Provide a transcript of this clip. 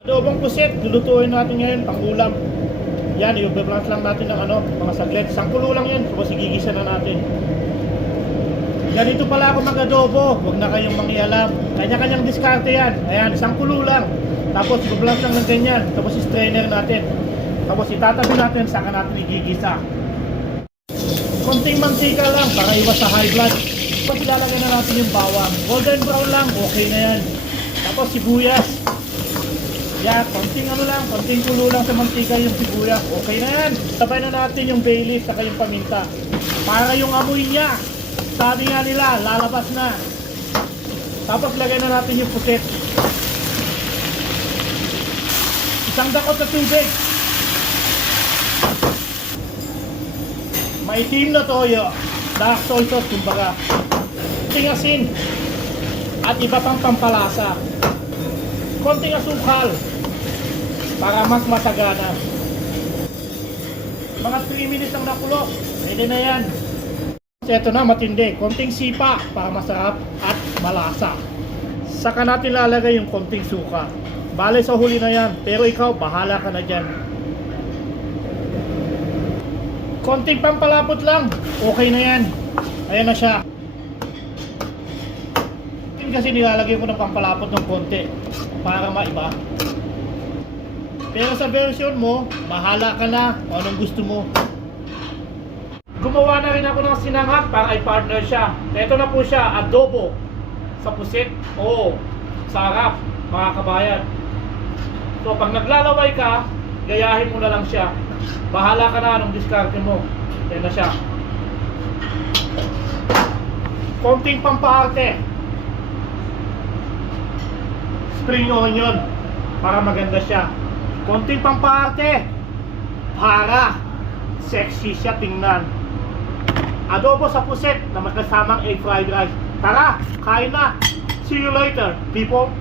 Adobong pusit, lulutuin natin ngayon pang ulam. Yan, i-blanch lang natin ng mga saglit. Sangkulo lang yan, tapos igigisa na natin. Ganito pala ako mag-adobo, huwag na kayong mangialam. Kanya-kanyang diskarte yan. Ayan, sangkulo lang. Tapos i-blanch lang ng ganyan, tapos i-strainer natin. Tapos itatabi natin, saka natin igigisa. Konting mantika lang para iwas sa high blood. Tapos ilalagay na natin yung bawang. Golden brown lang, okay na yan. Tapos sibuyas. Yan, konting kulo lang sa mantika yung sibuyas. Okay na yan. Sabay na natin yung bay leaf saka yung paminta. Para yung amoy niya, sabi nga nila, lalabas na. Tapos lagay na natin yung pusit. Isang dakot sa tubig. Maitim na toyo. Dark soy sauce, kumbaga. Konting asin. At iba pang pampalasa. Konting asukal para mas masagana. Mga 3 minutes ang nakulo. Pwede na yan. Ito na, matindi. Konting sipa para masarap at malasa. Saka natin lalagay yung konting suka. Bale sa huli na yan. Pero ikaw, bahala ka na dyan. Konting pampalapot lang. Okay na yan. Ayan na siya. Kasi nilalagay ko ng pampalapot ng konti para maiba. Pero sa version mo, bahala ka na kung anong gusto mo. Gumawa na rin ako ng sinangag para i-partner siya. Ito na po siya, adobo sa pusit o sa harap, mga kabayan. So pag naglalaway ka, gayahin mo na lang siya. Bahala ka na anong diskarte mo. Yan na siya. Konting pampaarte. Spring onion para maganda siya. Konting pampaarte para sexy siya tingnan. Adobo sa pusit na magkasamang egg fried rice. Tara, kain na. See you later, people.